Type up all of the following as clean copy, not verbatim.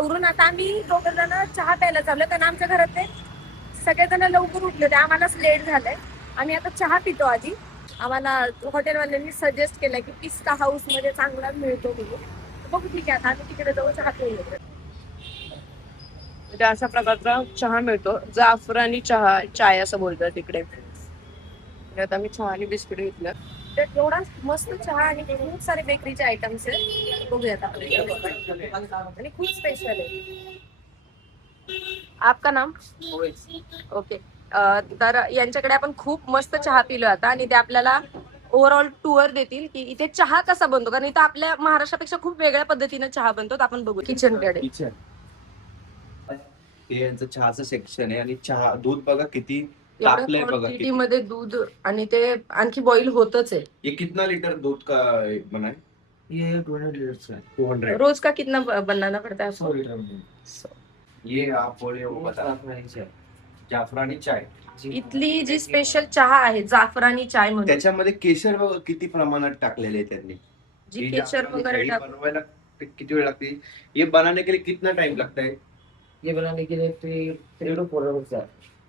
आवरून आता आम्ही दोघं जण चहा प्यायला चाललो, कारण आमच्या घरातले सगळेजण लवकर उठले होते, आम्हालाच लेट झालंय. आम्ही आता चहा पितो आधी. आम्हाला हॉटेलवाल्यांनी सजेस्ट केलं की पिस्ता हाऊस मध्ये चांगला मिळतो म्हणून. बघू ठीक आहे, आता आम्ही तिकडे जाऊन चहा पिऊया. म्हणजे अशा प्रकारचा चहा मिळतो, जाफरानी चहा चाय असं बोलतात तिकडे. आता मी चहा आणि बिस्किट घेतलं. तर एवढा मस्त चहा आणि खूप सारे बेकरीचे आयटम्स आहेत, बघूयात आपण. आणि खूप स्पेशल आहे. आपका नाम? ओके. तर यांच्याकडे आपण खूप मस्त चहा पिलो आता, आणि ते आपल्याला ओव्हरऑल टूर देतील की इथे चहा कसा बनतो, कारण इथे आपल्या महाराष्ट्रापेक्षा खूप वेगळ्या पद्धतीने चहा बनतो. आपण बघू किचन कडे. हे यांचं चहाचं सेक्शन आहे आणि चहा दूध बघा किती तापलंय बघा किती. मध्ये दूध, आणि ते आणखी बॉईल होतच आहे. ये कितना लीटर दूध का बना है? ये 200 लीटर का है। 200. रोज का कितना बनाना पड़ता है? 100 लीटर में। ये आप बोले वो बता जाफरानी चाय. इथली जी स्पेशल चहा आहे जाफरानी चाय म्हणून, त्याच्यामध्ये केशर बघा किती प्रमाणात टाकलेले आहे त्यांनी. जी ही केशर जाफरानी वगैरे चाय बनवायला किती वेळ लागते? ये बनाने के लिए कितना टाइम लगता है? ये बनाने के लिए 3 to 4 hours है।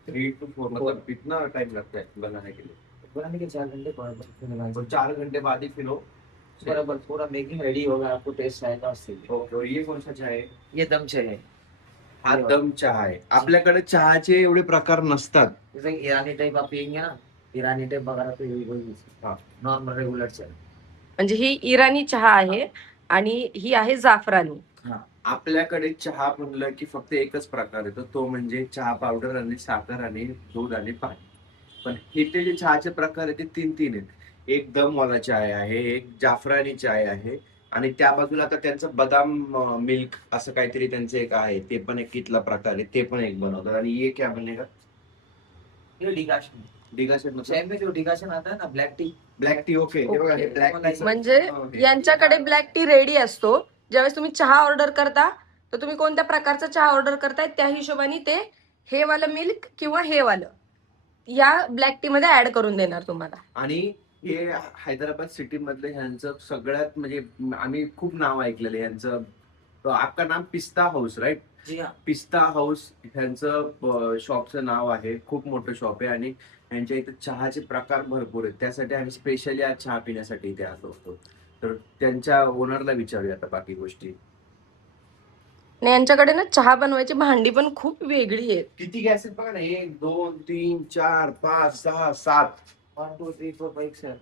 3 to 4 मतलब कितना टाइम लगता है बनाने के लिए? बनाने के 4 घंटे बाद तो 4 घंटे बाद ही फिर वो बराबर पूरा मेकिंग रेडी होगा, आपको टेस्ट आएगा उससे। ओके. और ये कौन सा चाय है? ये दम चाय है। हा दम चहा आहे. आपल्याकडे चहाचे एवढे प्रकार नसतात. जैसे ईरानी टाइप आप पियेंगे ना, ईरानी टाइप वगैरह तो यही वही हाँ। नॉर्मल रेगुलर चाय। म्हणजे ही इराणी चहा आहे आणि ही आहे जाफरानी. आपल्याकडे चहा म्हणलं की फक्त एकच प्रकार येतो, तो म्हणजे चहा पावडर आणि साखर आणि दूध आणि पाणी. पण इथे जे चहाचे प्रकार आहेत ते 3 आहेत. एक दमवाला चाय आहे, एक जाफरानी चाय आहे, आणि त्या बाजूला आता त्यांचं बदाम मिल्क असं काहीतरी त्यांचं एक आहे, ते पण एक इथला प्रकार आहे, ते पण एक बनवतात. आणि ये क्या बनेगा? ये डिकाशन। डिकाशन चाय में जो डिकाशन आता है ना, black T. Black tea. Okay. हे बघा, हे ब्लॅक टी म्हणजे यांच्याकडे ब्लॅक टी रेडी असतो. ज्यावेळेस तुम्ही चहा ऑर्डर करता, तर तुम्ही कोणत्या प्रकारचा चहा ऑर्डर करताय त्या हिशोबाने ते हे वालं मिल्क किंवा हे वालं या ब्लॅक टी मध्ये ऍड करून देणार तुम्हाला. आणि हे हैदराबाद सिटी मधलं ह्यांचं सगळ्यात म्हणजे आम्ही खूप नाव ऐकलेलं आहे ह्यांचं. आपका नाम पिस्ता हाऊस, राईट? जी हाँ। पिस्ता हाऊस ह्यांचं शॉपचं नाव आहे. खूप मोठं शॉप आहे आणि ह्यांच्या इथे चहाचे प्रकार भरपूर आहेत. त्यासाठी आम्ही स्पेशली आज चहा पिण्यासाठी इथे आलो होतो. तर त्यांच्या ओनरला विचारूया आता बाकी गोष्टी. आणि यांच्याकडे ना चहा बनवायची भांडी पण खूप वेगळी आहेत. किती गॅस आहेत बघा ना, 1 2 3 4 5 6 7 1 2 3 4 5 6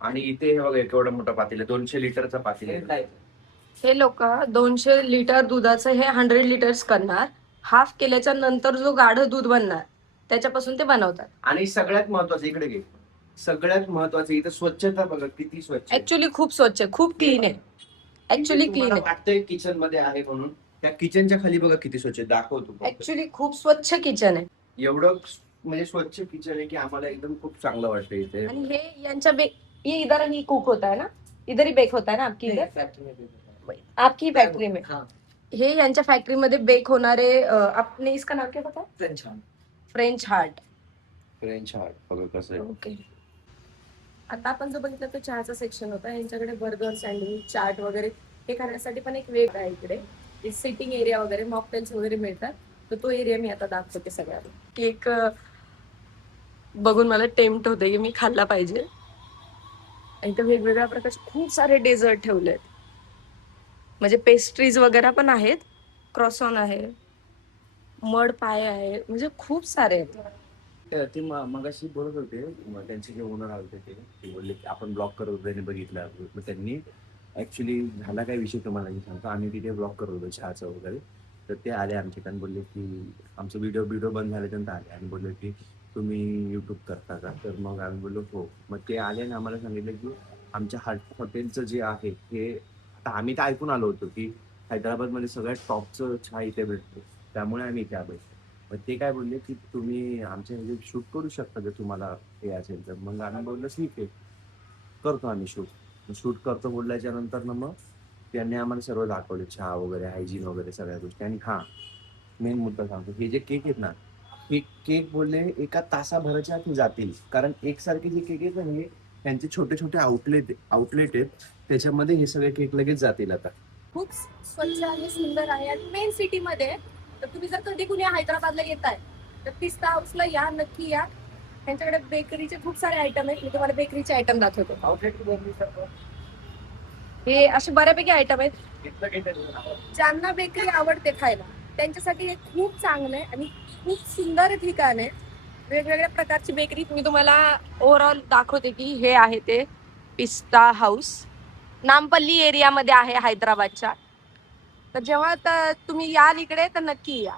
आणि इथे हे बघा केवढा मोठा पातेल आहे, 200 लिटरचा पातेल आहे. टाइप। हे लोक 200 लिटर दुधाचं हे 100 लिटर्स करणार. हाफ केल्याच्या नंतर जो गाढ दूध बनणार त्याच्यापासून ते बनवतात. आणि सगळ्यात महत्वाचं इकडे घे, सगळ्यात महत्वाचं इथं स्वच्छता बघा किती स्वच्छ आहे. ऍक्च्युली खूप स्वच्छ, खूप क्लीन आहे. ऍक्च्युली क्लीन तुम्हाला आहे. वाटतंय किचन मध्ये आहे म्हणून, त्या किचनच्या खाली बघा किती स्वच्छ आहे. दाखवतो. ऍक्च्युली खूप स्वच्छ किचन आहे. एवढं म्हणजे स्वच्छ किचन आहे की आम्हाला एकदम खूप चांगलं वाटतं इथे. आणि हे यांच्या ये इधर ही कुक होता है ना, इधर ही बेक होता है ना आपकी इधर, फैक्ट्री में भी आपकी फैक्ट्री में. हाँ। हे यांच्या फॅक्टरी मध्ये बेक होणारे आपने इसका नाम क्या पता? फ्रेंच हाँ। French heart. फ्रेंच हार्ट बघा कसं आहे. ओके. आता आपण जो बघितलं तो चहाचा सेक्शन होता. यांच्याकडे बर्गर, सँडविच, चाट वगैरे हे करण्यासाठी पण एक वेग आहे इकडे. सिटिंग एरिया वगैरे, मॉकटेल्स वगैरे मिळतात. तर तो एरिया मी आता दाखवते सगळ्यांना. केक बघून मला टेम्प्ट होते की मी खाल्ला पाहिजे. इथे वेगवेगळ्या प्रकारचे खूप सारे डेझर्ट ठेवले आहेत. म्हणजे पेस्ट्रीज वगैरे पण आहेत. क्रॉसॉन आहे, मड पाय आहे, म्हणजे खूप सारे आहेत. ते मगाशी बोलत होते, त्यांचे जे ओनर आले ते बोलले की आपण ब्लॉग करत होतो त्यांनी बघितलं. मग त्यांनी ऍक्च्युली झाला काय विषय तुम्हाला मी सांगतो. आम्ही तिथे ब्लॉग करत होतो चहाचं वगैरे, तर ते आले आमच्याकडे बोलले की आमचं व्हिडिओ बंद झाल्यानंतर आले आणि बोलले की तुम्ही युट्यूब करता का? तर मग आम्ही बोललो हो. मग ते आले आणि आम्हाला सांगितलं की आमच्या हॉटेलचं जे आहे हे, आता आम्ही तर ऐकून आलो होतो की हैदराबादमध्ये सगळ्यात टॉपचं चहा इथे भेटतो, त्यामुळे आम्ही इथे आलो. मग ते काय बोलले की तुम्ही आमच्या ह्याचे शूट करू शकता जर तुम्हाला हे असेल तर. मग आम्ही बोललो ठीक आहे, करतो आम्ही शूट करतो बोलल्याच्या नंतर ना मग त्यांनी आम्हाला सर्व दाखवले, चहा वगैरे, हायजीन वगैरे सगळ्या गोष्टी. आणि हा मेन मुद्दा सांगतो, हे जे केक आहेत ना, हे केक बोलले एका तासाभराच्या आत जातील. कारण एकसारखे जे केक आहेत ना, हे त्यांचे छोटे छोटे आउटलेट आहेत, त्याच्यामध्ये हे सगळे केक लगेच जातील आता. खूप स्वच्छ आणि सुंदर आहे आणि मेन सिटी मध्ये आहे. तर तुम्ही जर कधी कुणी हैदराबादला येताय तर पिस्ता हाऊसला या, नक्की या. त्यांच्याकडे बेकरीचे खूप सारे आयटम आहेत. मी तुम्हाला बेकरीचे आयटम दाखवतो. आउटलेट बघू शकतो. हे असे बऱ्यापैकी आयटम आहेत इथलं काही त्याचं नाव आहे. ज्यांना बेकरी आवडते खायला त्यांच्यासाठी हे खूप चांगलं आहे आणि खूप सुंदर ठिकाण आहे. वेगवेगळ्या प्रकारची बेकरी मी तुम्हाला ओव्हरऑल दाखवते की हे आहे ते पिस्ता हाऊस. नामपल्ली एरियामध्ये आहे हैदराबादच्या. तर जेव्हा तुम्ही याल इकडे तर नक्की या.